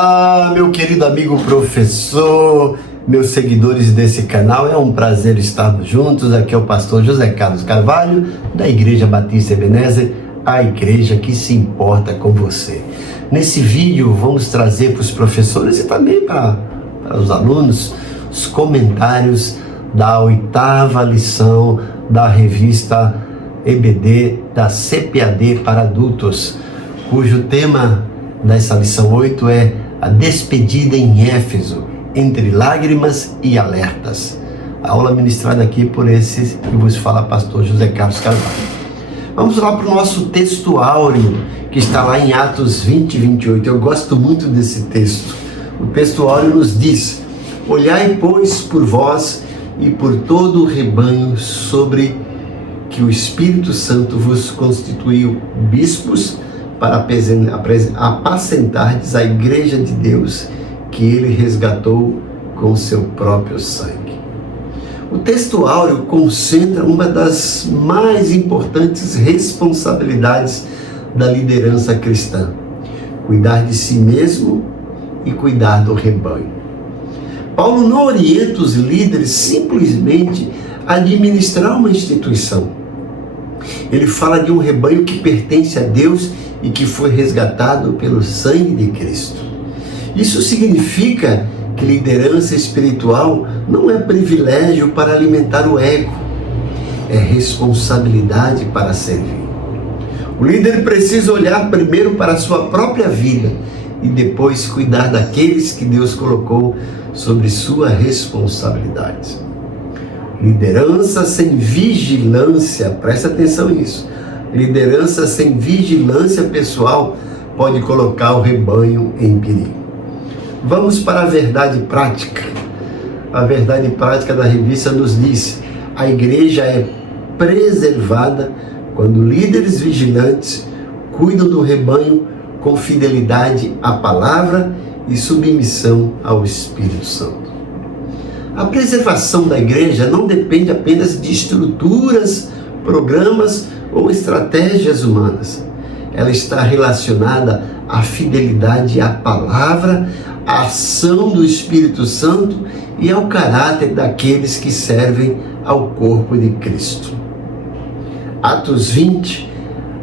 Olá, meu querido amigo professor, meus seguidores desse canal, é um prazer estarmos juntos. Aqui é o pastor José Carlos Carvalho, da Igreja Batista Ebenezer, a igreja que se importa com você. Nesse vídeo vamos trazer para os professores e também para os alunos os comentários da 8ª lição da revista EBD da CPAD para adultos, cujo tema dessa lição 8 é a despedida em Éfeso, entre lágrimas e alertas. A aula ministrada aqui por esse que vos fala pastor José Carlos Carvalho. Vamos lá para o nosso texto áureo, que está lá em Atos 20, 28. Eu gosto muito desse texto. O texto áureo nos diz: olhai, pois, por vós e por todo o rebanho sobre que o Espírito Santo vos constituiu bispos para apacentardes a igreja de Deus, que ele resgatou com seu próprio sangue. O texto áureo concentra uma das mais importantes responsabilidades da liderança cristã: cuidar de si mesmo e cuidar do rebanho. Paulo não orienta os líderes simplesmente a administrar uma instituição. Ele fala de um rebanho que pertence a Deus e que foi resgatado pelo sangue de Cristo. Isso significa que liderança espiritual não é privilégio para alimentar o ego, é responsabilidade para servir. O líder precisa olhar primeiro para a sua própria vida e depois cuidar daqueles que Deus colocou sobre sua responsabilidade. Liderança sem vigilância, presta atenção nisso, liderança sem vigilância pessoal pode colocar o rebanho em perigo. Vamos para a verdade prática. A verdade prática da revista nos diz: a igreja é preservada quando líderes vigilantes cuidam do rebanho com fidelidade à palavra e submissão ao Espírito Santo. A preservação da igreja não depende apenas de estruturas, programas ou estratégias humanas. Ela está relacionada à fidelidade à palavra, à ação do Espírito Santo e ao caráter daqueles que servem ao corpo de Cristo. Atos 20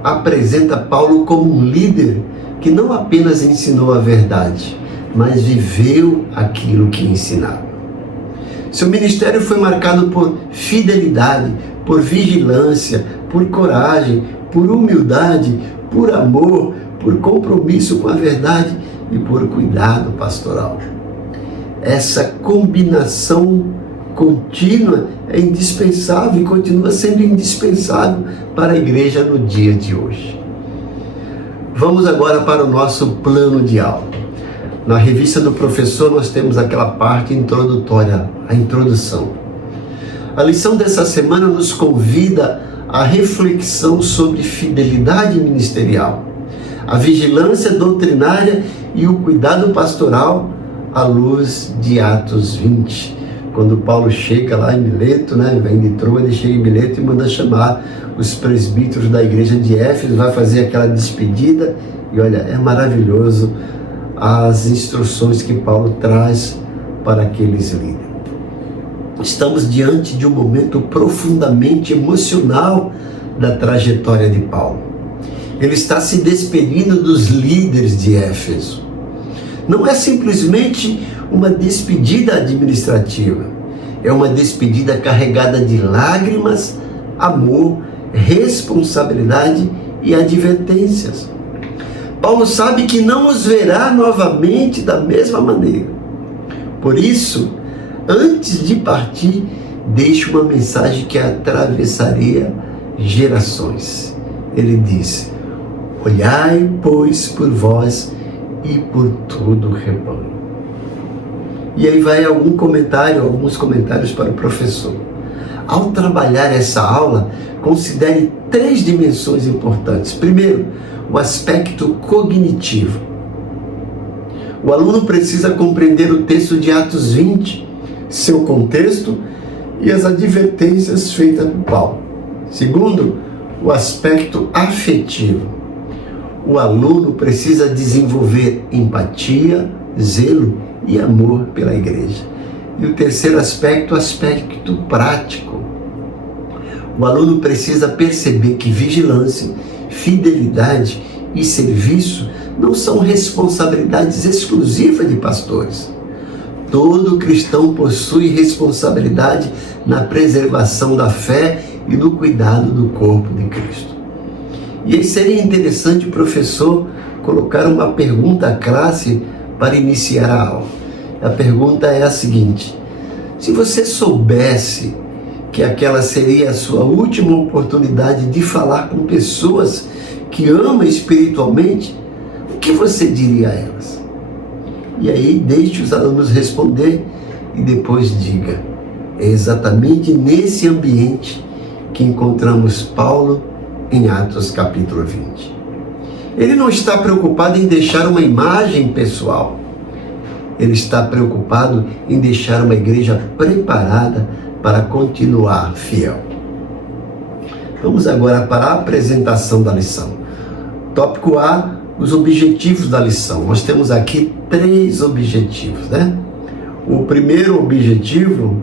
apresenta Paulo como um líder que não apenas ensinou a verdade, mas viveu aquilo que ensinava. Seu ministério foi marcado por fidelidade, por vigilância, por coragem, por humildade, por amor, por compromisso com a verdade e por cuidado pastoral. Essa combinação contínua é indispensável e continua sendo indispensável para a igreja no dia de hoje. Vamos agora para o nosso plano de aula. Na revista do professor nós temos aquela parte introdutória, a introdução. A lição dessa semana nos convida à reflexão sobre fidelidade ministerial, a vigilância doutrinária e o cuidado pastoral à luz de Atos 20. Quando Paulo chega lá em Mileto, vem de Troade, chega em Mileto e manda chamar os presbíteros da igreja de Éfeso, vai fazer aquela despedida e olha, é maravilhoso as instruções que Paulo traz para aqueles líderes. Estamos diante de um momento profundamente emocional da trajetória de Paulo. Ele está se despedindo dos líderes de Éfeso. Não é simplesmente uma despedida administrativa, é uma despedida carregada de lágrimas, amor, responsabilidade e advertências. Paulo sabe que não os verá novamente da mesma maneira. Por isso, antes de partir, deixa uma mensagem que atravessaria gerações. Ele diz: olhai, pois, por vós e por todo o rebanho. E aí vai alguns comentários para o professor. Ao trabalhar essa aula, considere 3 dimensões importantes. Primeiro, o aspecto cognitivo. O aluno precisa compreender o texto de Atos 20, seu contexto e as advertências feitas por Paulo. Segundo, o aspecto afetivo. O aluno precisa desenvolver empatia, zelo e amor pela igreja. E o terceiro aspecto, o aspecto prático. O aluno precisa perceber que vigilância, fidelidade e serviço não são responsabilidades exclusivas de pastores. Todo cristão possui responsabilidade na preservação da fé e no cuidado do corpo de Cristo. E aí seria interessante o professor colocar uma pergunta à classe para iniciar a aula. A pergunta é a seguinte: se você soubesse que aquela seria a sua última oportunidade de falar com pessoas que ama espiritualmente, o que você diria a elas? E aí deixe os alunos responder e depois diga. É exatamente nesse ambiente que encontramos Paulo em Atos capítulo 20. Ele não está preocupado em deixar uma imagem pessoal. Ele está preocupado em deixar uma igreja preparada para continuar fiel. Vamos agora para a apresentação da lição. Tópico A, os objetivos da lição. Nós temos aqui 3 objetivos, né? O primeiro objetivo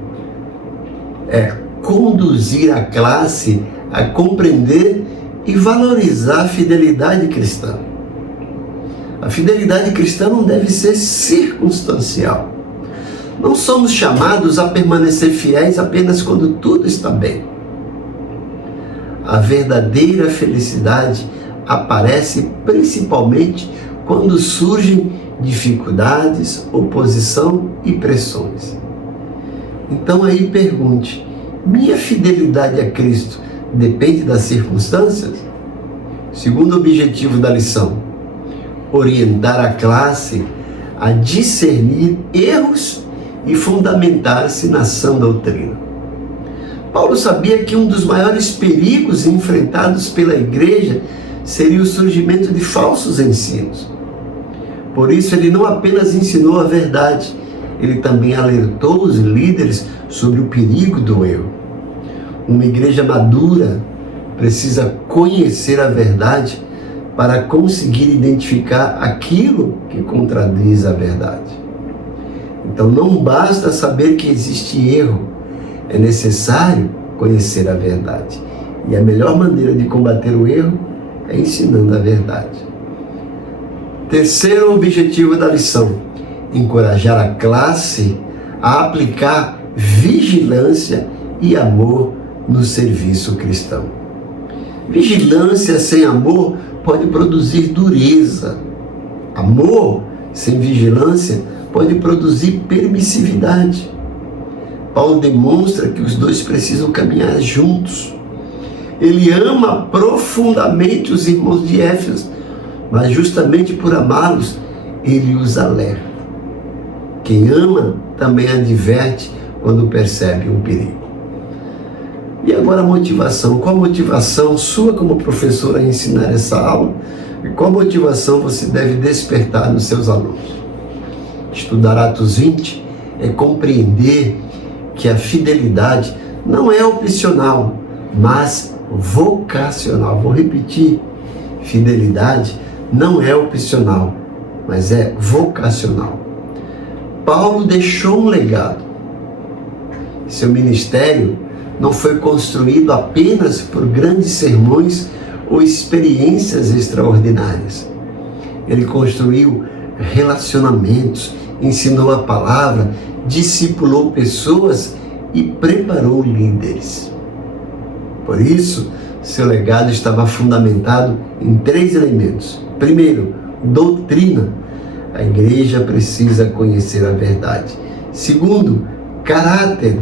é conduzir a classe a compreender e valorizar a fidelidade cristã. A fidelidade cristã não deve ser circunstancial. Não somos chamados a permanecer fiéis apenas quando tudo está bem. A verdadeira felicidade aparece principalmente quando surgem dificuldades, oposição e pressões. Então aí pergunte: minha fidelidade a Cristo depende das circunstâncias? Segundo objetivo da lição: orientar a classe a discernir erros e fundamentar-se na sã doutrina. Paulo sabia que um dos maiores perigos enfrentados pela igreja seria o surgimento de falsos ensinos. Por isso, ele não apenas ensinou a verdade, ele também alertou os líderes sobre o perigo do erro. Uma igreja madura precisa conhecer a verdade para conseguir identificar aquilo que contradiz a verdade. Então não basta saber que existe erro, é necessário conhecer a verdade. E a melhor maneira de combater o erro é ensinando a verdade. Terceiro objetivo da lição: encorajar a classe a aplicar vigilância e amor no serviço cristão. Vigilância sem amor pode produzir dureza. Amor sem vigilância pode produzir permissividade. Paulo demonstra que os dois precisam caminhar juntos. Ele ama profundamente os irmãos de Éfeso, mas justamente por amá-los, ele os alerta. Quem ama também adverte quando percebe um perigo. E agora a motivação. Qual a motivação sua como professora a ensinar essa aula? E qual motivação você deve despertar nos seus alunos? Estudar Atos 20 é compreender que a fidelidade não é opcional, mas vocacional. Vou repetir: fidelidade não é opcional, mas é vocacional. Paulo deixou um legado. Seu ministério não foi construído apenas por grandes sermões ou experiências extraordinárias. Ele construiu relacionamentos, ensinou a palavra, discipulou pessoas e preparou líderes. Por isso, seu legado estava fundamentado em 3 elementos. Primeiro, doutrina. A igreja precisa conhecer a verdade. Segundo, caráter.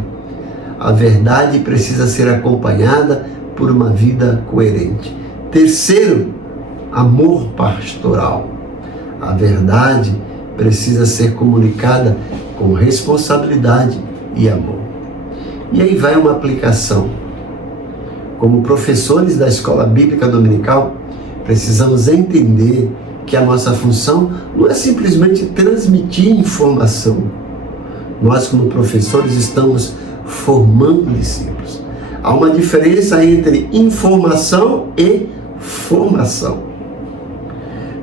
A verdade precisa ser acompanhada por uma vida coerente. Terceiro, amor pastoral. A verdade precisa ser comunicada com responsabilidade e amor. E aí vai uma aplicação. Como professores da Escola Bíblica Dominical, precisamos entender que a nossa função não é simplesmente transmitir informação. Nós, como professores, estamos formando discípulos. Há uma diferença entre informação e formação.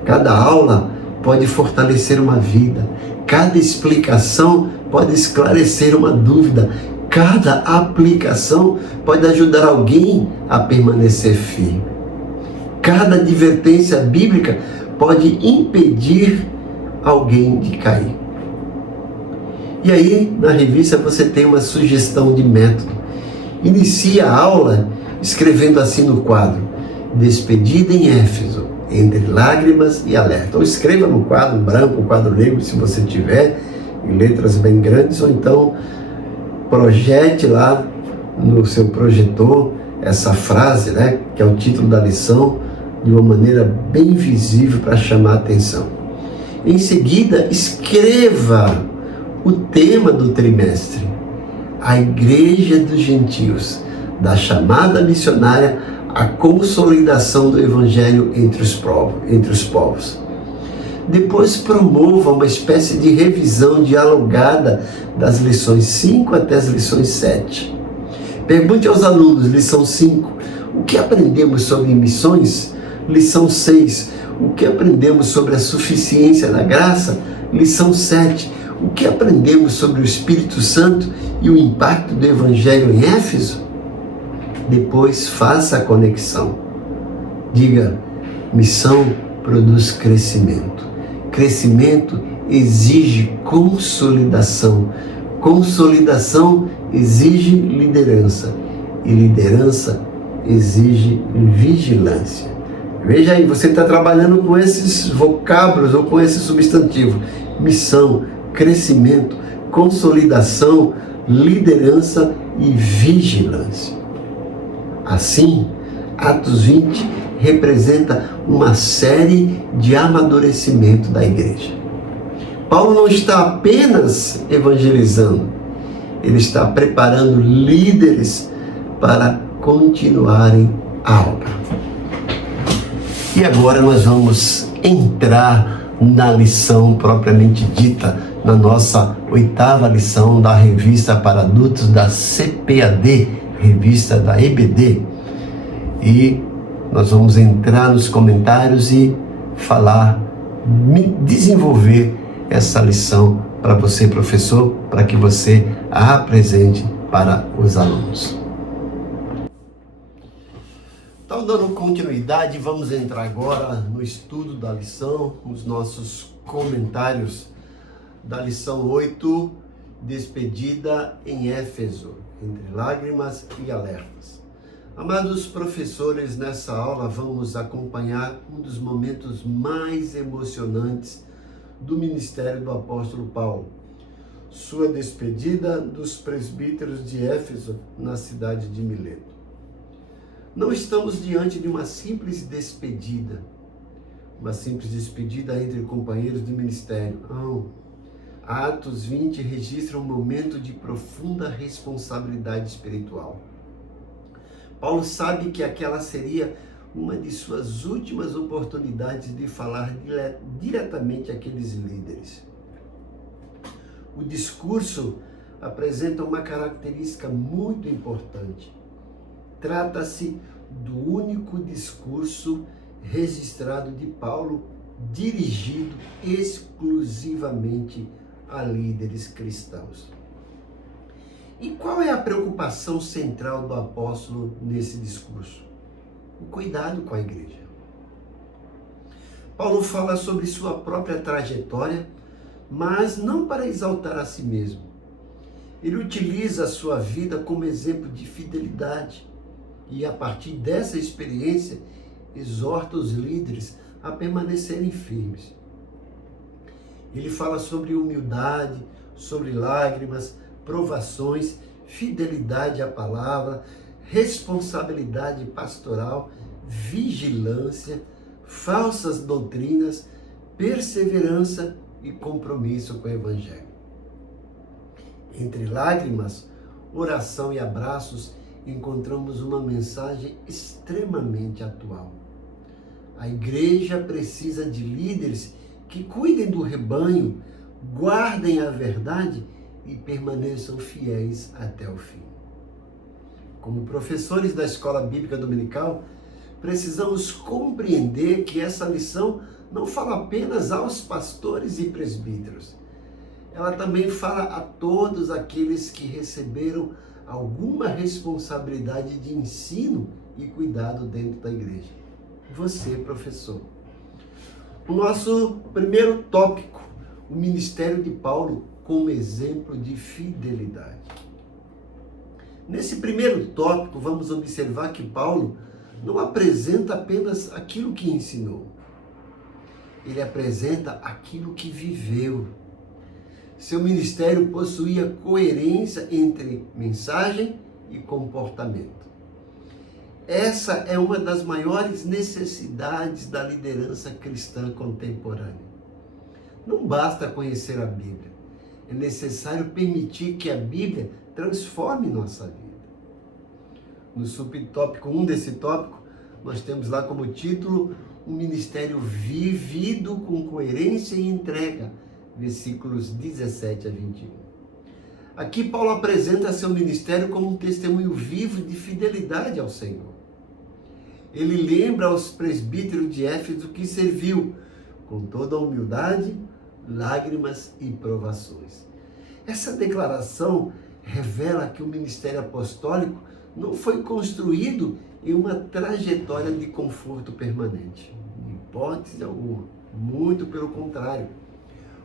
Cada aula pode fortalecer uma vida. Cada explicação pode esclarecer uma dúvida. Cada aplicação pode ajudar alguém a permanecer firme. Cada advertência bíblica pode impedir alguém de cair. E aí, na revista, você tem uma sugestão de método. Inicia a aula escrevendo assim no quadro: despedida em Éfeso, entre lágrimas e alerta. Ou escreva no quadro branco, quadro negro, se você tiver, em letras bem grandes, ou então projete lá no seu projetor essa frase, né, que é o título da lição, de uma maneira bem visível para chamar a atenção. Em seguida, escreva o tema do trimestre: a Igreja dos Gentios, da chamada missionária à consolidação do Evangelho entre os povos. Depois promova uma espécie de revisão dialogada das lições 5 até as lições 7. Pergunte aos alunos, lição 5, o que aprendemos sobre missões? Lição 6, o que aprendemos sobre a suficiência da graça? Lição 7, o que aprendemos sobre o Espírito Santo e o impacto do Evangelho em Éfeso? Depois faça a conexão. Diga: missão produz crescimento. Crescimento exige consolidação. Consolidação exige liderança. E liderança exige vigilância. Veja aí, você está trabalhando com esses vocábulos ou com esse substantivo: missão, crescimento, consolidação, liderança e vigilância. Assim, Atos 20 representa uma série de amadurecimento da igreja. Paulo não está apenas evangelizando, ele está preparando líderes para continuarem a obra. E agora nós vamos entrar na lição propriamente dita, na nossa 8ª lição da revista para adultos da CPAD, revista da EBD. E nós vamos entrar nos comentários e falar, desenvolver essa lição para você, professor, para que você a apresente para os alunos. Então, dando continuidade, vamos entrar agora no estudo da lição, os nossos comentários da lição 8, despedida em Éfeso, entre lágrimas e alertas. Amados professores, nessa aula vamos acompanhar um dos momentos mais emocionantes do ministério do apóstolo Paulo, sua despedida dos presbíteros de Éfeso na cidade de Mileto. Não estamos diante de uma simples despedida entre companheiros de ministério. Não. Atos 20 registra um momento de profunda responsabilidade espiritual. Paulo sabe que aquela seria uma de suas últimas oportunidades de falar diretamente àqueles líderes. O discurso apresenta uma característica muito importante. Trata-se do único discurso registrado de Paulo dirigido exclusivamente a líderes cristãos. E qual é a preocupação central do apóstolo nesse discurso? O cuidado com a igreja. Paulo fala sobre sua própria trajetória, mas não para exaltar a si mesmo. Ele utiliza a sua vida como exemplo de fidelidade e, a partir dessa experiência, exorta os líderes a permanecerem firmes. Ele fala sobre humildade, sobre lágrimas, provações, fidelidade à palavra, responsabilidade pastoral, vigilância, falsas doutrinas, perseverança e compromisso com o Evangelho. Entre lágrimas, oração e abraços, encontramos uma mensagem extremamente atual. A igreja precisa de líderes que cuidem do rebanho, guardem a verdade e permaneçam fiéis até o fim. Como professores da Escola Bíblica Dominical, precisamos compreender que essa lição não fala apenas aos pastores e presbíteros. ela também fala a todos aqueles que receberam alguma responsabilidade de ensino e cuidado dentro da igreja. Você, professor. O nosso primeiro tópico, o ministério de Paulo como exemplo de fidelidade. Nesse primeiro tópico, vamos observar que Paulo não apresenta apenas aquilo que ensinou. Ele apresenta aquilo que viveu. Seu ministério possuía coerência entre mensagem e comportamento. Essa é uma das maiores necessidades da liderança cristã contemporânea. Não basta conhecer a Bíblia, é necessário permitir que a Bíblia transforme nossa vida. No subtópico 1 desse tópico, nós temos lá como título um ministério vivido com coerência e entrega, versículos 17 a 21. Aqui Paulo apresenta seu ministério como um testemunho vivo de fidelidade ao Senhor. Ele lembra aos presbíteros de Éfeso que serviu com toda a humildade, lágrimas e provações. Essa declaração revela que o ministério apostólico não foi construído em uma trajetória de conforto permanente. Em hipótese alguma. Muito pelo contrário.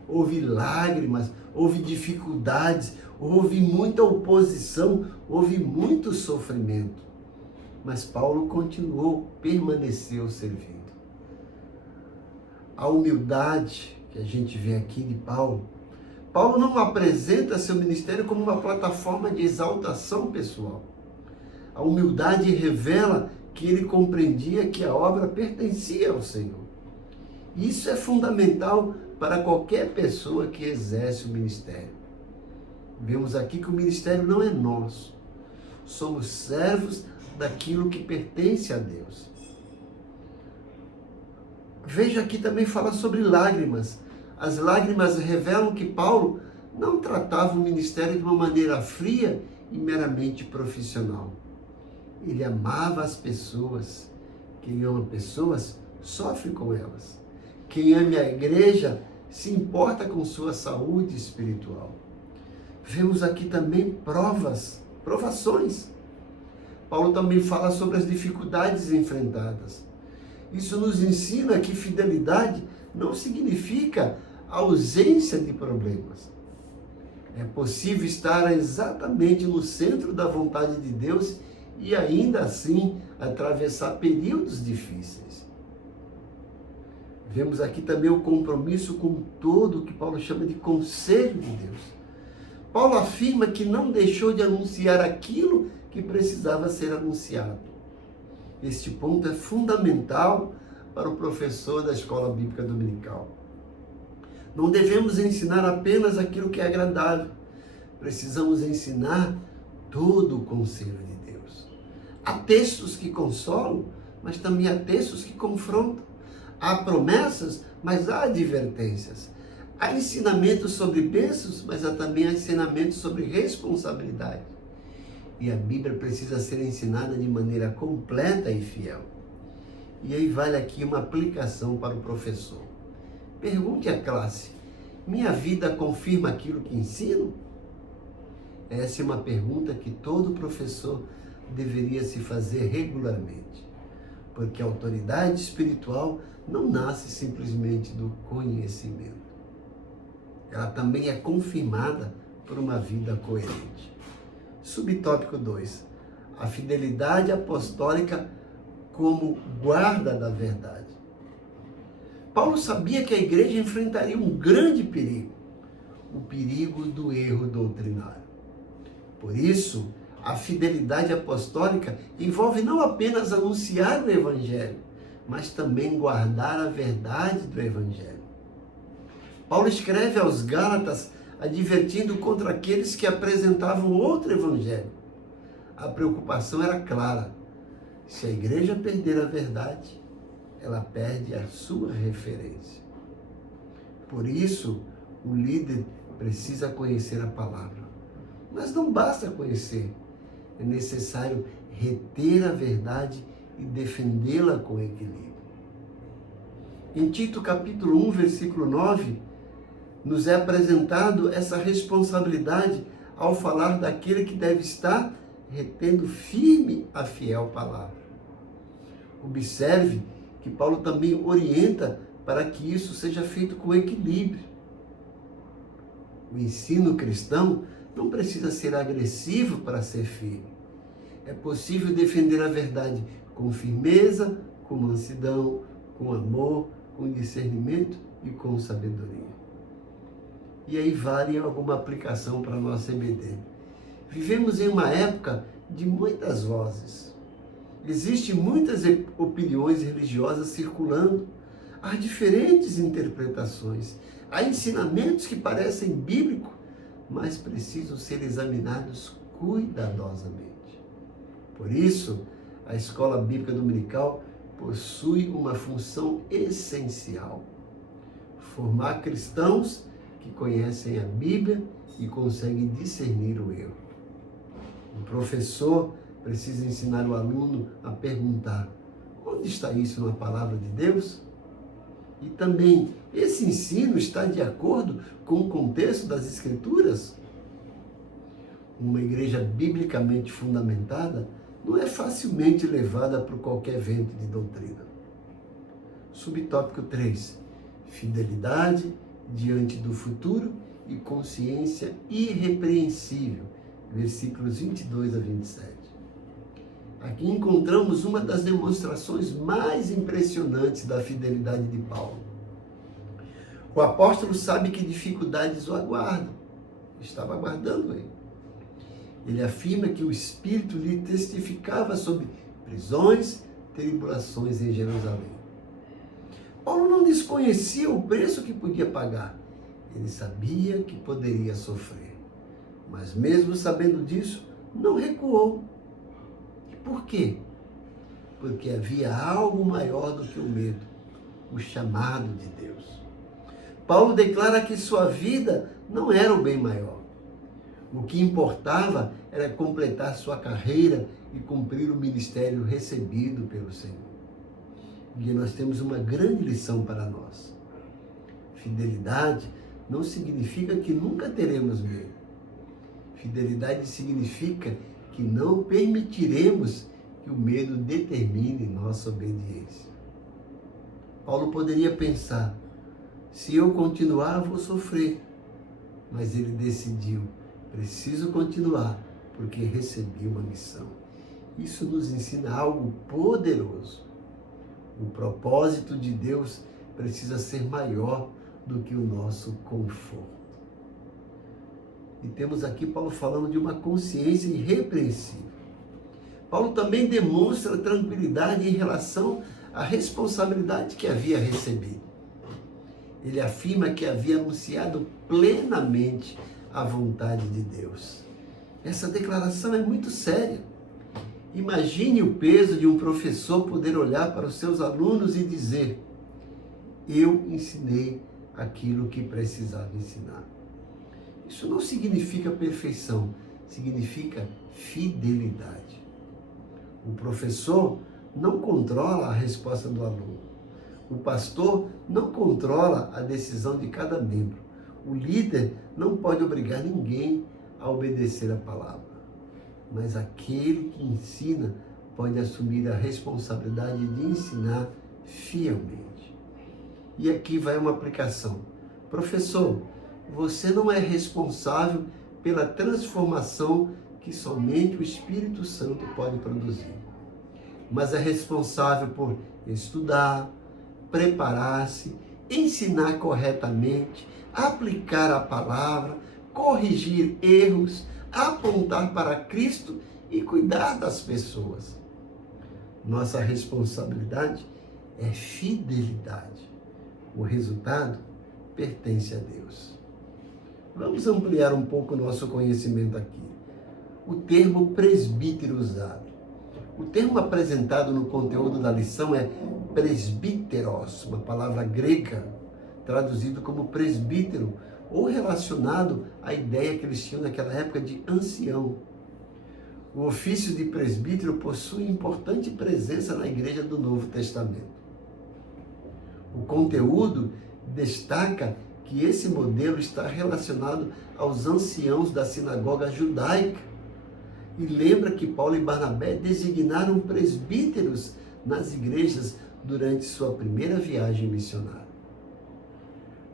Houve lágrimas, houve dificuldades, houve muita oposição, houve muito sofrimento. Mas Paulo continuou, permaneceu servindo. A humildade que a gente vê aqui de Paulo não apresenta seu ministério como uma plataforma de exaltação pessoal. A humildade revela que ele compreendia que a obra pertencia ao Senhor. Isso é fundamental para qualquer pessoa que exerce o ministério. Vemos aqui que o ministério não é nosso. Somos servos daquilo que pertence a Deus. Veja aqui também fala sobre lágrimas. As lágrimas revelam que Paulo não tratava o ministério de uma maneira fria e meramente profissional. Ele amava as pessoas. Quem ama pessoas, sofre com elas. Quem ama a igreja, se importa com sua saúde espiritual. Vemos aqui também provações. Paulo também fala sobre as dificuldades enfrentadas. Isso nos ensina que fidelidade não significa ausência de problemas. É possível estar exatamente no centro da vontade de Deus e ainda assim atravessar períodos difíceis. Vemos aqui também o compromisso com todo o que Paulo chama de conselho de Deus. Paulo afirma que não deixou de anunciar aquilo que precisava ser anunciado. Este ponto é fundamental para o professor da escola bíblica dominical. Não devemos ensinar apenas aquilo que é agradável. Precisamos ensinar todo o conselho de Deus. Há textos que consolam, mas também há textos que confrontam. Há promessas, mas há advertências. Há ensinamentos sobre bênçãos, mas há também ensinamentos sobre responsabilidade. E a Bíblia precisa ser ensinada de maneira completa e fiel. E aí vale aqui uma aplicação para o professor. Pergunte à classe: minha vida confirma aquilo que ensino? Essa é uma pergunta que todo professor deveria se fazer regularmente. Porque a autoridade espiritual não nasce simplesmente do conhecimento. Ela também é confirmada por uma vida coerente. Subtópico 2. A fidelidade apostólica como guarda da verdade. Paulo sabia que a igreja enfrentaria um grande perigo, o perigo do erro doutrinário. Por isso, a fidelidade apostólica envolve não apenas anunciar o evangelho, mas também guardar a verdade do evangelho. Paulo escreve aos Gálatas advertindo contra aqueles que apresentavam outro evangelho. A preocupação era clara. Se a igreja perder a verdade, ela perde a sua referência. Por isso, o líder precisa conhecer a palavra. Mas não basta conhecer. É necessário reter a verdade e defendê-la com equilíbrio. Em Tito capítulo 1, versículo 9, nos é apresentado essa responsabilidade ao falar daquele que deve estar retendo firme a fiel palavra. Observe que Paulo também orienta para que isso seja feito com equilíbrio. O ensino cristão não precisa ser agressivo para ser firme. É possível defender a verdade com firmeza, com mansidão, com amor, com discernimento e com sabedoria. E aí vale alguma aplicação para a nossa EBD. Vivemos em uma época de muitas vozes. Existem muitas opiniões religiosas circulando. Há diferentes interpretações. Há ensinamentos que parecem bíblicos, mas precisam ser examinados cuidadosamente. Por isso, a Escola Bíblica Dominical possui uma função essencial: formar cristãos que conhecem a Bíblia e conseguem discernir o erro. O professor precisa ensinar o aluno a perguntar: onde está isso na palavra de Deus? E também, esse ensino está de acordo com o contexto das Escrituras? Uma igreja biblicamente fundamentada não é facilmente levada por qualquer vento de doutrina. Subtópico 3. Fidelidade diante do futuro e consciência irrepreensível. Versículos 22 a 27. Aqui encontramos uma das demonstrações mais impressionantes da fidelidade de Paulo. O apóstolo sabe que dificuldades o aguardam. Estava aguardando ele. Ele afirma que o Espírito lhe testificava sobre prisões, tribulações em Jerusalém. Paulo não desconhecia o preço que podia pagar. Ele sabia que poderia sofrer. Mas mesmo sabendo disso, não recuou. E por quê? Porque havia algo maior do que o medo, o chamado de Deus. Paulo declara que sua vida não era o bem maior. O que importava era completar sua carreira e cumprir o ministério recebido pelo Senhor. E nós temos uma grande lição para nós. Fidelidade não significa que nunca teremos medo. Fidelidade significa que não permitiremos que o medo determine nossa obediência. Paulo poderia pensar: se eu continuar, vou sofrer. Mas ele decidiu: preciso continuar, porque recebi uma missão. Isso nos ensina algo poderoso. O propósito de Deus precisa ser maior do que o nosso conforto. E temos aqui Paulo falando de uma consciência irrepreensível. Paulo também demonstra tranquilidade em relação à responsabilidade que havia recebido. Ele afirma que havia anunciado plenamente a vontade de Deus. Essa declaração é muito séria. Imagine o peso de um professor poder olhar para os seus alunos e dizer: eu ensinei aquilo que precisava ensinar. Isso não significa perfeição, significa fidelidade. O professor não controla a resposta do aluno. O pastor não controla a decisão de cada membro. O líder não pode obrigar ninguém a obedecer a palavra. Mas aquele que ensina pode assumir a responsabilidade de ensinar fielmente. E aqui vai uma aplicação. Professor, você não é responsável pela transformação que somente o Espírito Santo pode produzir. Mas é responsável por estudar, preparar-se, ensinar corretamente, aplicar a palavra, corrigir erros, apontar para Cristo e cuidar das pessoas. Nossa responsabilidade é fidelidade. O resultado pertence a Deus. Vamos ampliar um pouco o nosso conhecimento aqui. O termo presbítero usado. O termo apresentado no conteúdo da lição é presbíteros, uma palavra grega, traduzido como presbítero, ou relacionado à ideia que eles tinham naquela época de ancião. O ofício de presbítero possui importante presença na Igreja do Novo Testamento. O conteúdo destaca que esse modelo está relacionado aos anciãos da sinagoga judaica. E lembra que Paulo e Barnabé designaram presbíteros nas igrejas durante sua primeira viagem missionária.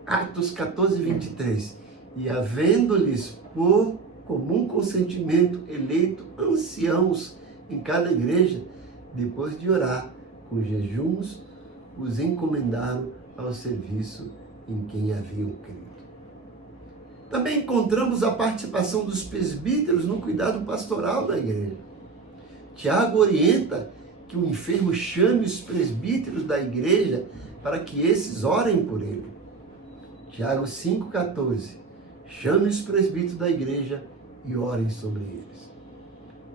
Atos 14, 23. E havendo-lhes por comum consentimento eleito anciãos em cada igreja, depois de orar com jejuns, os encomendaram ao serviço em quem haviam crido. Também encontramos a participação dos presbíteros no cuidado pastoral da igreja. Tiago orienta que o enfermo chame os presbíteros da igreja para que esses orem por ele. Tiago 5,14. Chame os presbíteros da igreja e orem sobre eles.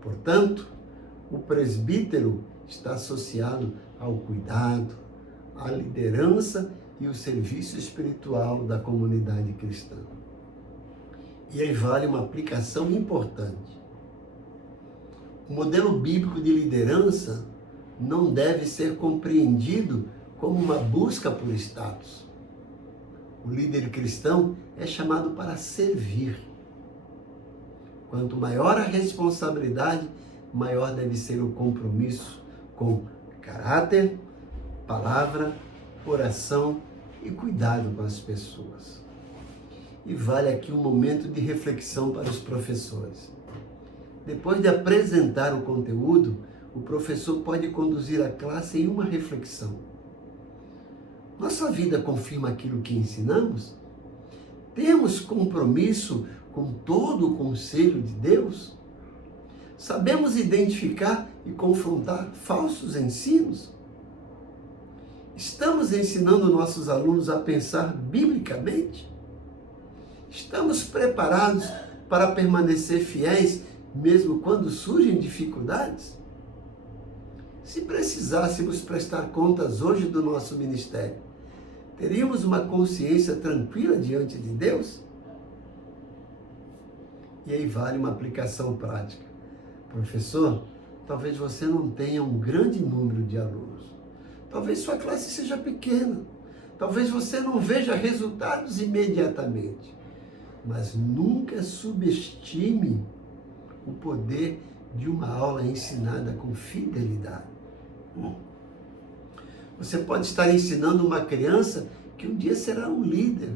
Portanto, o presbítero está associado ao cuidado, à liderança e o serviço espiritual da comunidade cristã. E aí vale uma aplicação importante. O modelo bíblico de liderança não deve ser compreendido como uma busca por status. O líder cristão é chamado para servir. Quanto maior a responsabilidade, maior deve ser o compromisso com caráter, palavra, oração e cuidado com as pessoas. E vale aqui um momento de reflexão para os professores. Depois de apresentar o conteúdo, o professor pode conduzir a classe em uma reflexão. Nossa vida confirma aquilo que ensinamos? Temos compromisso com todo o conselho de Deus? Sabemos identificar e confrontar falsos ensinos? Estamos ensinando nossos alunos a pensar biblicamente? Estamos preparados para permanecer fiéis mesmo quando surgem dificuldades? Se precisássemos prestar contas hoje do nosso ministério, teríamos uma consciência tranquila diante de Deus? E aí vale uma aplicação prática. Professor, talvez você não tenha um grande número de alunos. Talvez sua classe seja pequena. Talvez você não veja resultados imediatamente. Mas nunca subestime o poder de uma aula ensinada com fidelidade. Você pode estar ensinando uma criança que um dia será um líder.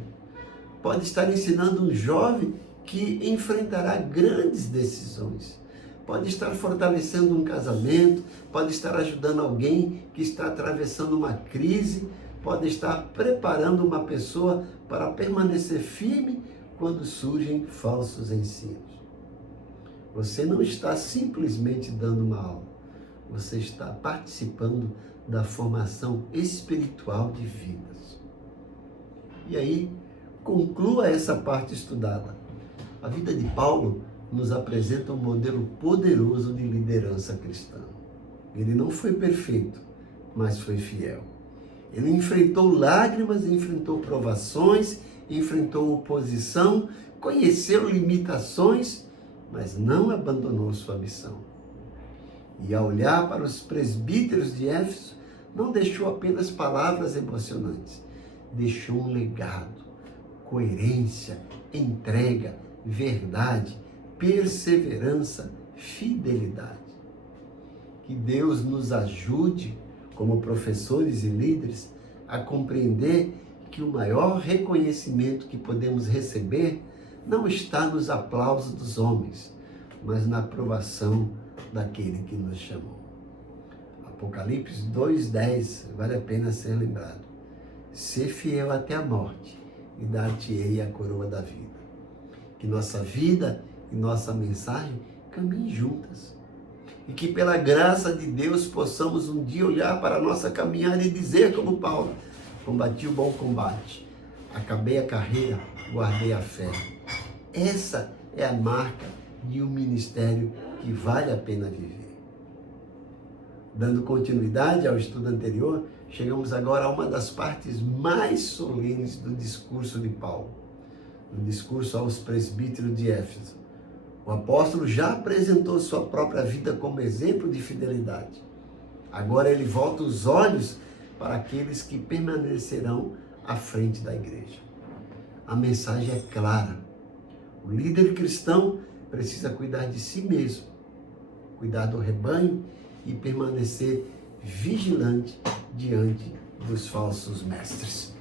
Pode estar ensinando um jovem que enfrentará grandes decisões. Pode estar fortalecendo um casamento, pode estar ajudando alguém que está atravessando uma crise, pode estar preparando uma pessoa para permanecer firme quando surgem falsos ensinos. Você não está simplesmente dando uma aula, você está participando da formação espiritual de vidas. E aí, conclua essa parte estudada. A vida de Paulo nos apresenta um modelo poderoso de liderança cristã. Ele não foi perfeito, mas foi fiel. Ele enfrentou lágrimas, enfrentou provações, enfrentou oposição, conheceu limitações, mas não abandonou sua missão. E ao olhar para os presbíteros de Éfeso, não deixou apenas palavras emocionantes, deixou um legado, coerência, entrega, verdade, perseverança, fidelidade. Que Deus nos ajude, como professores e líderes, a compreender que o maior reconhecimento que podemos receber não está nos aplausos dos homens, mas na aprovação daquele que nos chamou. Apocalipse 2:10, vale a pena ser lembrado. Ser fiel até a morte e dar-te-ei a coroa da vida. Que nossa vida e nossa mensagem caminhem juntas. E que pela graça de Deus possamos um dia olhar para a nossa caminhada e dizer como Paulo: combati o bom combate, acabei a carreira, guardei a fé. Essa é a marca de um ministério que vale a pena viver. Dando continuidade ao estudo anterior, chegamos agora a uma das partes mais solenes do discurso de Paulo, no discurso aos presbíteros de Éfeso. O apóstolo já apresentou sua própria vida como exemplo de fidelidade. Agora ele volta os olhos para aqueles que permanecerão à frente da igreja. a mensagem é clara. O líder cristão precisa cuidar de si mesmo, cuidar do rebanho e permanecer vigilante diante dos falsos mestres.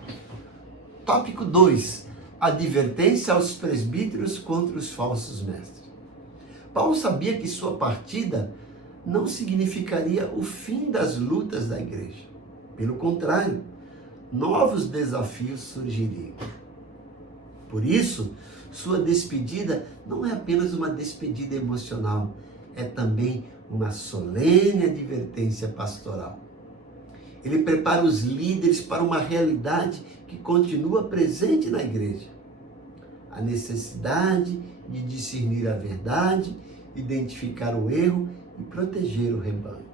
Tópico 2. Advertência aos presbíteros contra os falsos mestres. Paulo sabia que sua partida não significaria o fim das lutas da igreja. Pelo contrário, novos desafios surgiriam. Por isso, sua despedida não é apenas uma despedida emocional, é também uma solene advertência pastoral. Ele prepara os líderes para uma realidade que continua presente na igreja. A necessidade de discernir a verdade, identificar o erro e proteger o rebanho.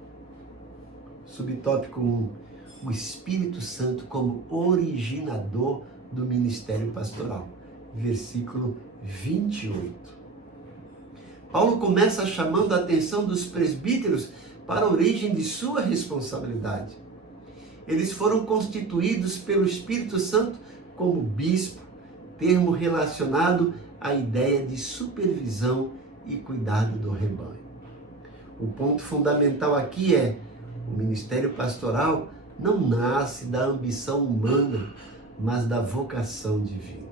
Subtópico 1. O Espírito Santo como originador do ministério pastoral. Versículo 28. Paulo começa chamando a atenção dos presbíteros para a origem de sua responsabilidade. Eles foram constituídos pelo Espírito Santo como bispo, termo relacionado à ideia de supervisão e cuidado do rebanho. O ponto fundamental aqui é: o ministério pastoral não nasce da ambição humana, mas da vocação divina.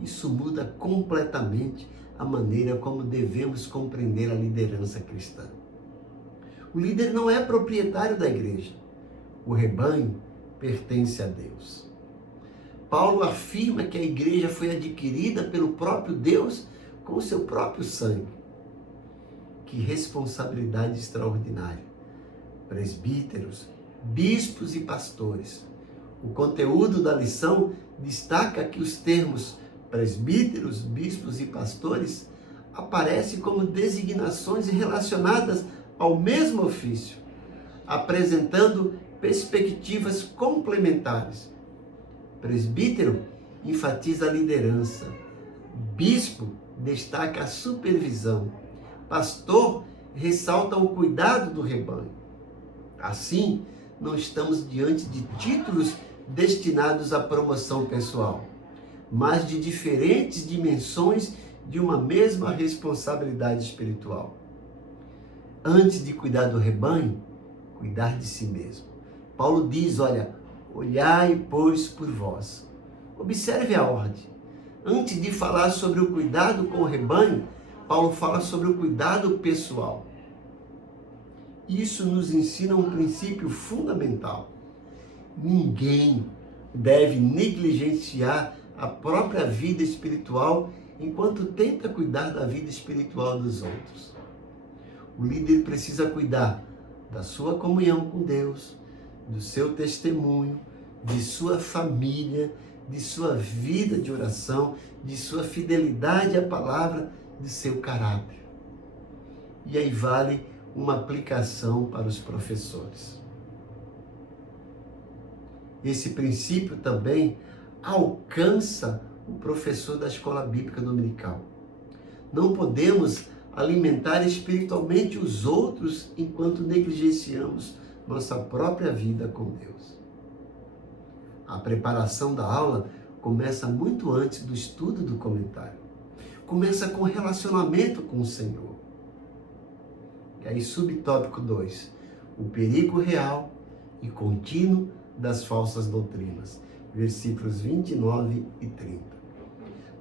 Isso muda completamente a maneira como devemos compreender a liderança cristã. O líder não é proprietário da igreja. O rebanho pertence a Deus. Paulo afirma que a igreja foi adquirida pelo próprio Deus com o seu próprio sangue. Que responsabilidade extraordinária! Presbíteros, bispos e pastores. O conteúdo da lição destaca que os termos presbíteros, bispos e pastores aparecem como designações relacionadas ao mesmo ofício, apresentando perspectivas complementares. Presbítero enfatiza a liderança, bispo destaca a supervisão, pastor ressalta o cuidado do rebanho. Assim, não estamos diante de títulos destinados à promoção pessoal, mas de diferentes dimensões de uma mesma responsabilidade espiritual. Antes de cuidar do rebanho, cuidar de si mesmo. Paulo diz, olhai, pois, por vós. Observe a ordem. Antes de falar sobre o cuidado com o rebanho, Paulo fala sobre o cuidado pessoal. Isso nos ensina um princípio fundamental. Ninguém deve negligenciar a própria vida espiritual enquanto tenta cuidar da vida espiritual dos outros. O líder precisa cuidar da sua comunhão com Deus, do seu testemunho, de sua família, de sua vida de oração, de sua fidelidade à palavra, de seu caráter. E aí vale uma aplicação para os professores. Esse princípio também alcança o professor da escola bíblica dominical. Não podemos alimentar espiritualmente os outros enquanto negligenciamos nossa própria vida com Deus. A preparação da aula começa muito antes do estudo do comentário. Começa com o relacionamento com o Senhor. E aí, subtópico 2, o perigo real e contínuo das falsas doutrinas. Versículos 29 e 30.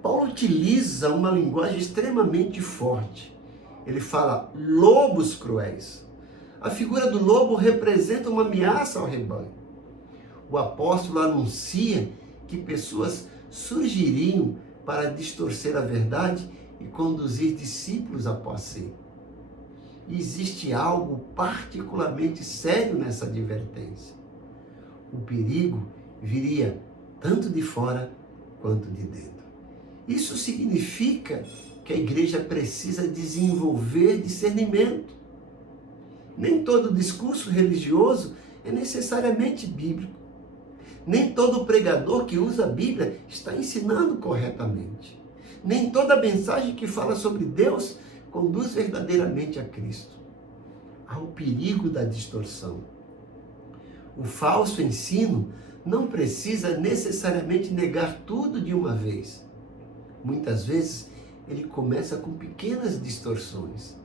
Paulo utiliza uma linguagem extremamente forte. Ele fala lobos cruéis. A figura do lobo representa uma ameaça ao rebanho. O apóstolo anuncia que pessoas surgiriam para distorcer a verdade e conduzir discípulos após si. E existe algo particularmente sério nessa advertência. O perigo viria tanto de fora quanto de dentro. Isso significa que a igreja precisa desenvolver discernimento. Nem todo discurso religioso é necessariamente bíblico. Nem todo pregador que usa a Bíblia está ensinando corretamente. Nem toda mensagem que fala sobre Deus conduz verdadeiramente a Cristo. Há o perigo da distorção. O falso ensino não precisa necessariamente negar tudo de uma vez. Muitas vezes, ele começa com pequenas distorções.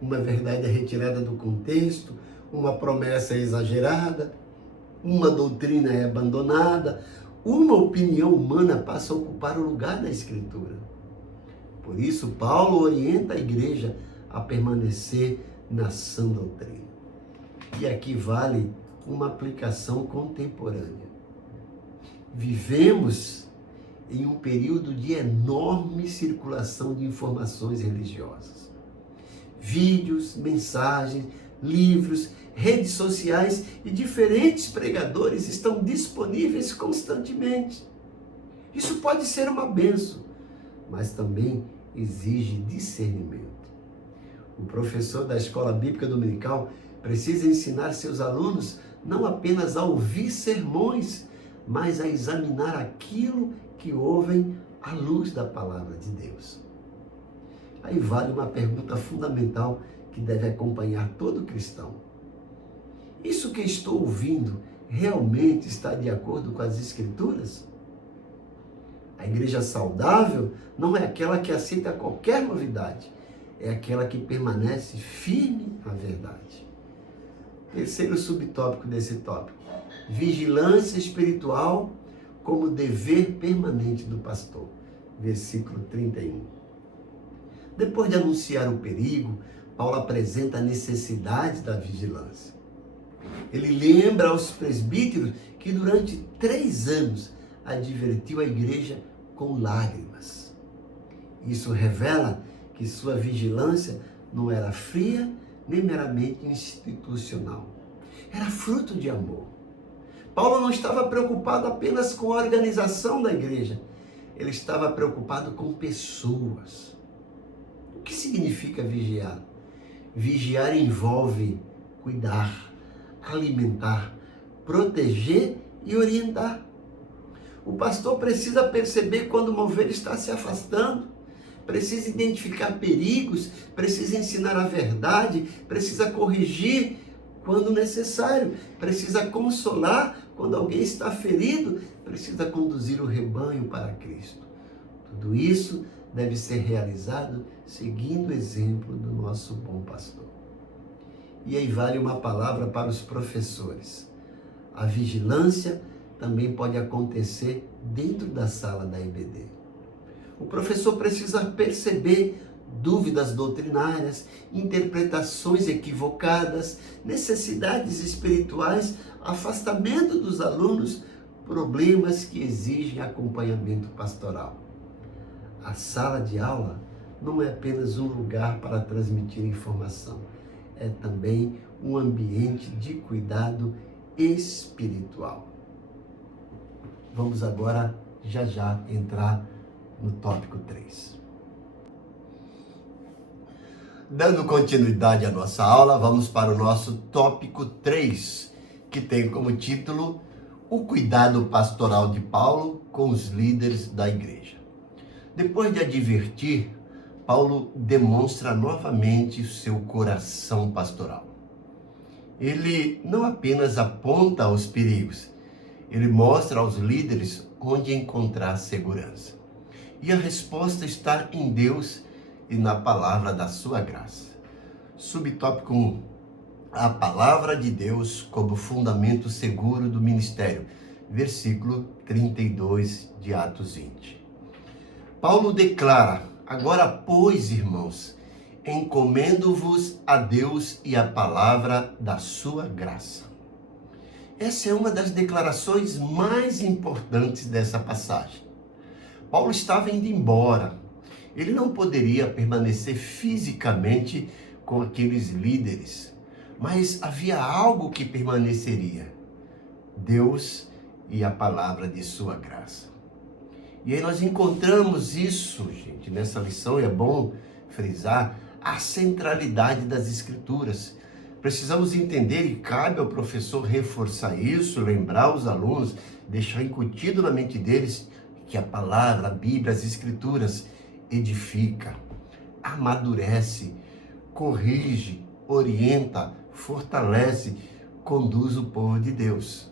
Uma verdade é retirada do contexto, uma promessa é exagerada, uma doutrina é abandonada, uma opinião humana passa a ocupar o lugar da Escritura. Por isso, Paulo orienta a igreja a permanecer na sã doutrina. E aqui vale uma aplicação contemporânea. Vivemos em um período de enorme circulação de informações religiosas. Vídeos, mensagens, livros, redes sociais e diferentes pregadores estão disponíveis constantemente. Isso pode ser uma bênção, mas também exige discernimento. O professor da escola bíblica dominical precisa ensinar seus alunos não apenas a ouvir sermões, mas a examinar aquilo que ouvem à luz da palavra de Deus. Aí vale uma pergunta fundamental que deve acompanhar todo cristão. Isso que estou ouvindo realmente está de acordo com as Escrituras? A igreja saudável não é aquela que aceita qualquer novidade, é aquela que permanece firme à verdade. Terceiro subtópico desse tópico: vigilância espiritual como dever permanente do pastor. Versículo 31. Depois de anunciar o perigo, Paulo apresenta a necessidade da vigilância. Ele lembra aos presbíteros que durante 3 anos advertiu a igreja com lágrimas. Isso revela que sua vigilância não era fria nem meramente institucional. Era fruto de amor. Paulo não estava preocupado apenas com a organização da igreja. Ele estava preocupado com pessoas. O que significa vigiar? Vigiar envolve cuidar, alimentar, proteger e orientar. O pastor precisa perceber quando uma ovelha está se afastando, precisa identificar perigos, precisa ensinar a verdade, precisa corrigir quando necessário, precisa consolar quando alguém está ferido, precisa conduzir o rebanho para Cristo. Tudo isso deve ser realizado seguindo o exemplo do nosso bom pastor. E aí vale uma palavra para os professores. A vigilância também pode acontecer dentro da sala da EBD. O professor precisa perceber dúvidas doutrinárias, interpretações equivocadas, necessidades espirituais, afastamento dos alunos, problemas que exigem acompanhamento pastoral. A sala de aula não é apenas um lugar para transmitir informação, é também um ambiente de cuidado espiritual. Vamos agora, já entrar no tópico 3. Dando continuidade à nossa aula, vamos para o nosso tópico 3, que tem como título O cuidado pastoral de Paulo com os líderes da igreja. Depois de advertir, Paulo demonstra novamente o seu coração pastoral. Ele não apenas aponta os perigos, ele mostra aos líderes onde encontrar segurança. E a resposta está em Deus e na palavra da sua graça. Subtópico 1. A palavra de Deus como fundamento seguro do ministério. Versículo 32 de Atos 20. Paulo declara: agora, pois, irmãos, encomendo-vos a Deus e a palavra da sua graça. Essa é uma das declarações mais importantes dessa passagem. Paulo estava indo embora. Ele não poderia permanecer fisicamente com aqueles líderes, mas havia algo que permaneceria: Deus e a palavra de sua graça. E aí nós encontramos isso, gente, nessa lição, e é bom frisar a centralidade das Escrituras. Precisamos entender, e cabe ao professor reforçar isso, lembrar os alunos, deixar incutido na mente deles que a palavra, a Bíblia, as Escrituras edifica, amadurece, corrige, orienta, fortalece, conduz o povo de Deus.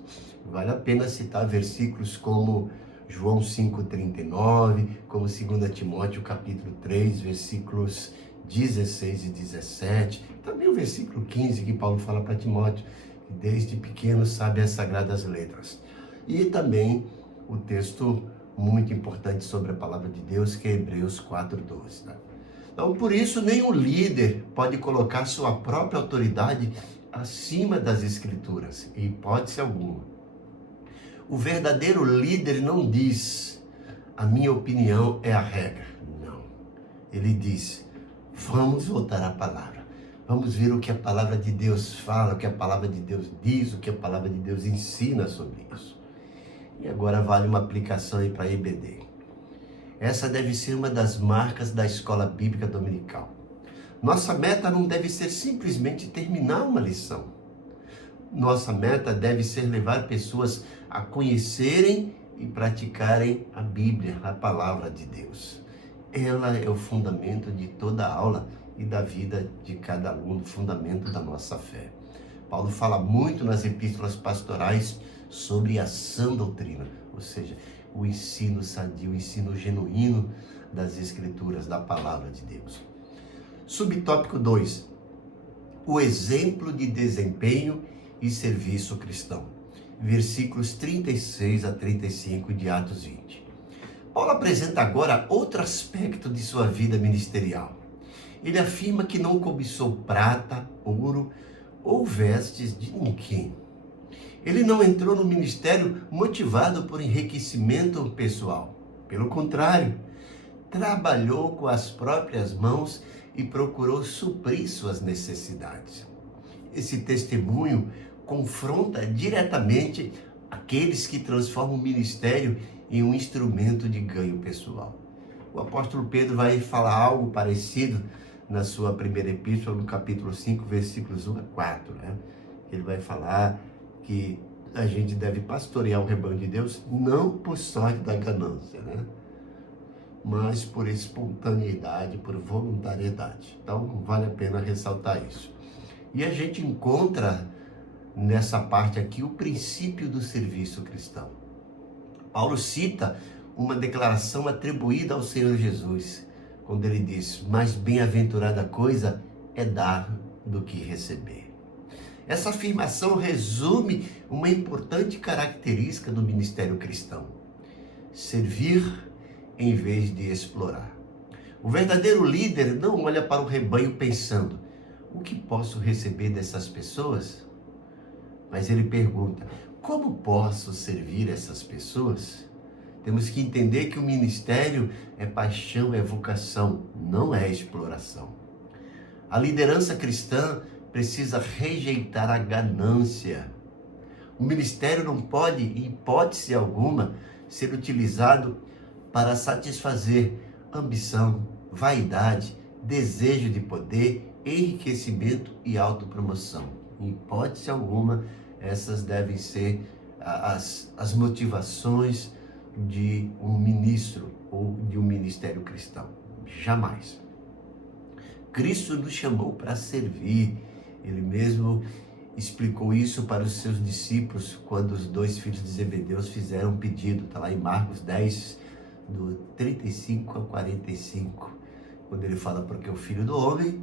Vale a pena citar versículos como João 5,39, como 2 Timóteo capítulo 3, versículos 16 e 17. Também o versículo 15 que Paulo fala para Timóteo, que desde pequeno sabe as sagradas letras. E também o texto muito importante sobre a palavra de Deus, que é Hebreus 4,12. Né? Então, por isso, nenhum líder pode colocar sua própria autoridade acima das Escrituras, em hipótese alguma. O verdadeiro líder não diz, a minha opinião é a regra. Não. Ele diz, vamos voltar à palavra. Vamos ver o que a palavra de Deus fala, o que a palavra de Deus diz, o que a palavra de Deus ensina sobre isso. E agora vale uma aplicação aí para a EBD. Essa deve ser uma das marcas da escola bíblica dominical. Nossa meta não deve ser simplesmente terminar uma lição. Nossa meta deve ser levar pessoas a conhecerem e praticarem a Bíblia, a palavra de Deus. Ela é o fundamento de toda a aula e da vida de cada aluno, fundamento da nossa fé. Paulo fala muito nas epístolas pastorais sobre a sã doutrina, ou seja, o ensino sadio, o ensino genuíno das Escrituras, da palavra de Deus. Subtópico 2. O exemplo de desempenho e serviço cristão. Versículos 36 a 35 de Atos 20. Paulo apresenta agora outro aspecto de sua vida ministerial. Ele afirma que não cobiçou prata, ouro ou vestes de ninguém. Ele não entrou no ministério motivado por enriquecimento pessoal. Pelo contrário, trabalhou com as próprias mãos e procurou suprir suas necessidades. Esse testemunho confronta diretamente aqueles que transformam o ministério em um instrumento de ganho pessoal. O apóstolo Pedro vai falar algo parecido na sua primeira epístola, no capítulo 5, versículos 1 a 4. Né? Ele vai falar que a gente deve pastorear o rebanho de Deus não por sorte da ganância, né? Mas por espontaneidade, por voluntariedade. Então, vale a pena ressaltar isso. E a gente encontra nessa parte aqui o princípio do serviço cristão. Paulo cita uma declaração atribuída ao Senhor Jesus, quando ele diz, mais bem-aventurada coisa é dar do que receber. Essa afirmação resume uma importante característica do ministério cristão: servir em vez de explorar. O verdadeiro líder não olha para o rebanho pensando, o que posso receber dessas pessoas? Mas ele pergunta, como posso servir essas pessoas? Temos que entender que o ministério é paixão, é vocação, não é exploração. A liderança cristã precisa rejeitar a ganância. O ministério não pode, em hipótese alguma, ser utilizado para satisfazer ambição, vaidade, desejo de poder, enriquecimento e autopromoção. Em hipótese alguma, essas devem ser as motivações de um ministro ou de um ministério cristão. Jamais. Cristo nos chamou para servir. Ele mesmo explicou isso para os seus discípulos quando os dois filhos de Zebedeu fizeram um pedido. Está lá em Marcos 10, do 35 a 45, quando ele fala, porque o Filho do Homem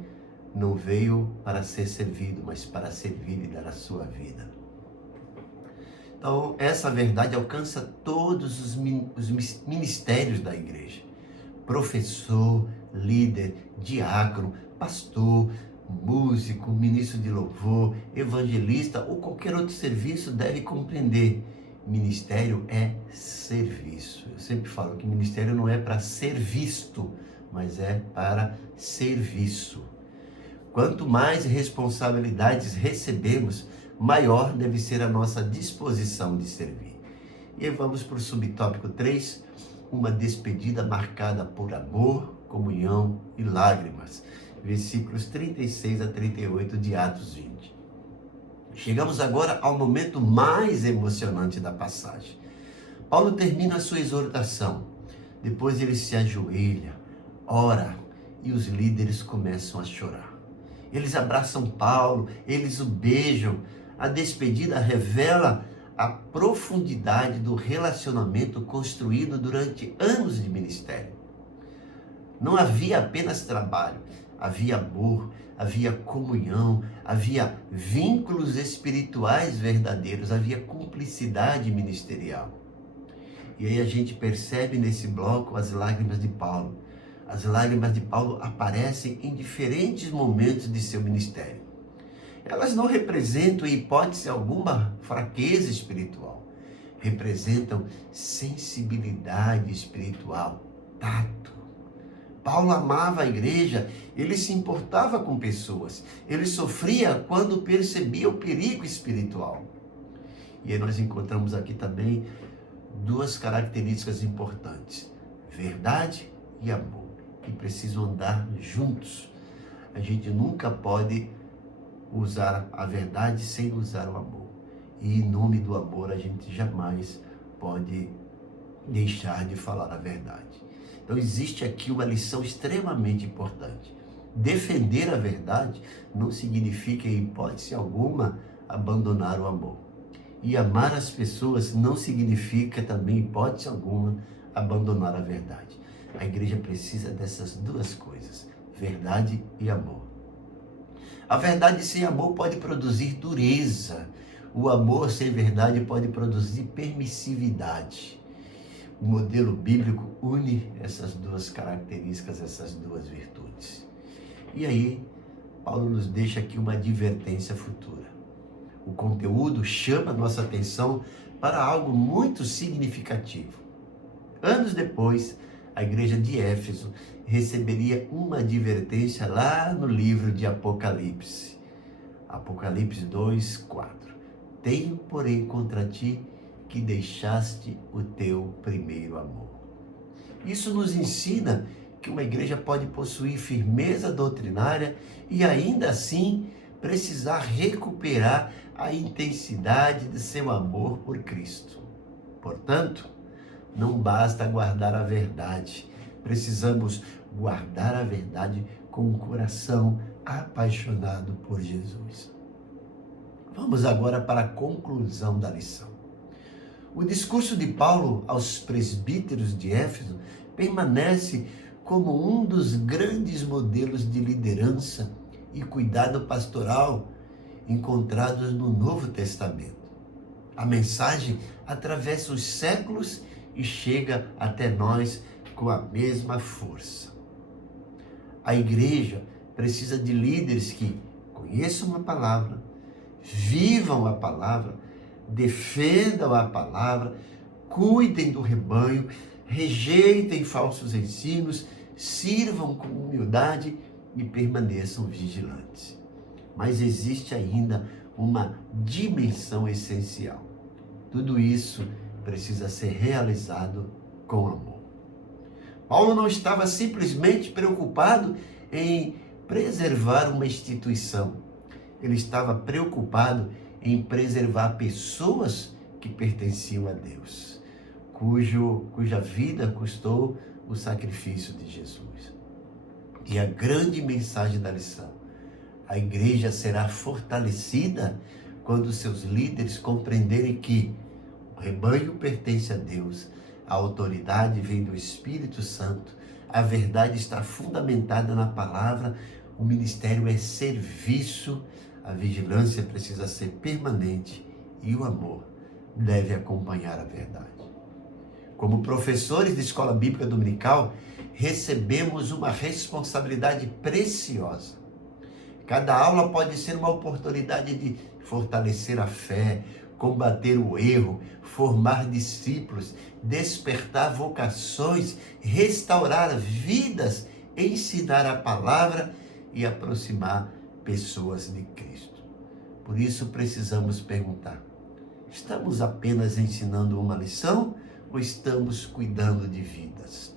não veio para ser servido, mas para servir e dar a sua vida. Então, essa verdade alcança todos os ministérios da igreja. Professor, líder, diácono, pastor, músico, ministro de louvor, evangelista ou qualquer outro serviço deve compreender. Ministério é serviço. Eu sempre falo que ministério não é para ser visto, mas é para serviço. Quanto mais responsabilidades recebemos, maior deve ser a nossa disposição de servir. E vamos para o subtópico 3, uma despedida marcada por amor, comunhão e lágrimas. Versículos 36 a 38 de Atos 20. Chegamos agora ao momento mais emocionante da passagem. Paulo termina a sua exortação. Depois ele se ajoelha, ora, e os líderes começam a chorar. Eles abraçam Paulo, eles o beijam. A despedida revela a profundidade do relacionamento construído durante anos de ministério. Não havia apenas trabalho, havia amor, havia comunhão, havia vínculos espirituais verdadeiros, havia cumplicidade ministerial. E aí a gente percebe nesse bloco as lágrimas de Paulo. As lágrimas de Paulo aparecem em diferentes momentos de seu ministério. Elas não representam, em hipótese alguma, fraqueza espiritual. Representam sensibilidade espiritual, tato. Paulo amava a igreja, ele se importava com pessoas, ele sofria quando percebia o perigo espiritual. E aí nós encontramos aqui também duas características importantes: verdade e amor, que precisam andar juntos. A gente nunca pode usar a verdade sem usar o amor. E em nome do amor a gente jamais pode deixar de falar a verdade. Então existe aqui uma lição extremamente importante. Defender a verdade não significa, em hipótese alguma, abandonar o amor. E amar as pessoas não significa também, em hipótese alguma, abandonar a verdade. A igreja precisa dessas duas coisas, verdade e amor. A verdade sem amor pode produzir dureza. O amor sem verdade pode produzir permissividade. O modelo bíblico une essas duas características, essas duas virtudes. E aí, Paulo nos deixa aqui uma advertência futura. O conteúdo chama a nossa atenção para algo muito significativo. Anos depois, a igreja de Éfeso receberia uma advertência lá no livro de Apocalipse. Apocalipse 2:4. Tenho, porém, contra ti que deixaste o teu primeiro amor. Isso nos ensina que uma igreja pode possuir firmeza doutrinária e ainda assim precisar recuperar a intensidade de seu amor por Cristo. Portanto, não basta guardar a verdade, precisamos guardar a verdade com um coração apaixonado por Jesus. Vamos agora para a conclusão da lição. O discurso de Paulo aos presbíteros de Éfeso permanece como um dos grandes modelos de liderança e cuidado pastoral encontrados no Novo Testamento. A mensagem atravessa os séculos e chega até nós com a mesma força. A igreja precisa de líderes que conheçam a palavra, vivam a palavra, defendam a palavra, cuidem do rebanho, rejeitem falsos ensinos, sirvam com humildade e permaneçam vigilantes. Mas existe ainda uma dimensão essencial. Tudo isso precisa ser realizado com amor. Paulo não estava simplesmente preocupado em preservar uma instituição. Ele estava preocupado em preservar pessoas que pertenciam a Deus, cuja vida custou o sacrifício de Jesus. E a grande mensagem da lição: a igreja será fortalecida quando seus líderes compreenderem que o rebanho pertence a Deus, a autoridade vem do Espírito Santo, a verdade está fundamentada na palavra, o ministério é serviço, a vigilância precisa ser permanente e o amor deve acompanhar a verdade. Como professores de escola bíblica dominical, recebemos uma responsabilidade preciosa. Cada aula pode ser uma oportunidade de fortalecer a fé, combater o erro, formar discípulos, despertar vocações, restaurar vidas, ensinar a palavra e aproximar pessoas de Cristo. Por isso precisamos perguntar: estamos apenas ensinando uma lição ou estamos cuidando de vidas?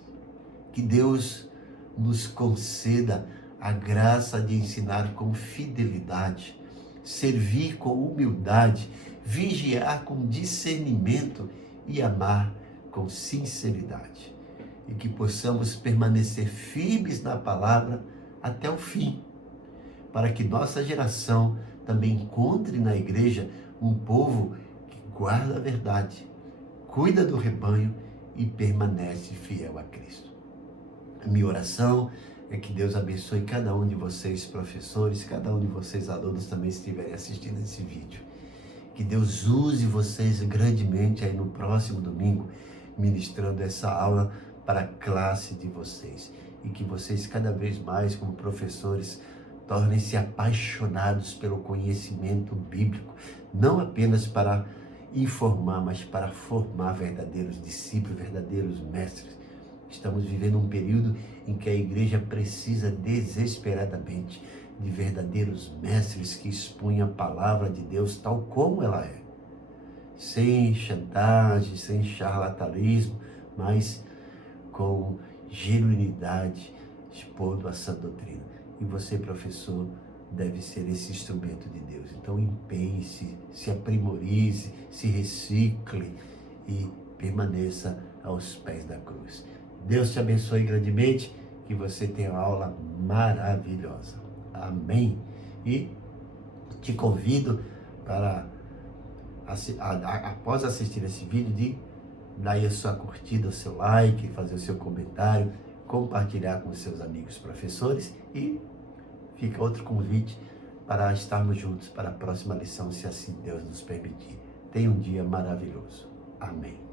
Que Deus nos conceda a graça de ensinar com fidelidade, servir com humildade, vigiar com discernimento e amar com sinceridade. E que possamos permanecer firmes na palavra até o fim, para que nossa geração também encontre na igreja um povo guarda a verdade, cuida do rebanho e permanece fiel a Cristo. A minha oração é que Deus abençoe cada um de vocês, professores, cada um de vocês, alunos, também estiverem assistindo esse vídeo. Que Deus use vocês grandemente aí no próximo domingo, ministrando essa aula para a classe de vocês. E que vocês cada vez mais, como professores, tornem-se apaixonados pelo conhecimento bíblico, não apenas para informar, mas para formar verdadeiros discípulos, verdadeiros mestres. Estamos vivendo um período em que a igreja precisa desesperadamente de verdadeiros mestres que expunham a palavra de Deus tal como ela é. Sem chantagem, sem charlatanismo, mas com genuinidade, expondo a sã doutrina. E você, professor, deve ser esse instrumento de Deus. Então empenhe-se, se aprimorize, se recicle e permaneça aos pés da cruz. Deus te abençoe grandemente, que você tenha uma aula maravilhosa. Amém? E te convido para, após assistir esse vídeo, de dar aí a sua curtida, o seu like, fazer o seu comentário, compartilhar com os seus amigos professores e fica outro convite para estarmos juntos para a próxima lição, se assim Deus nos permitir. Tenha um dia maravilhoso. Amém.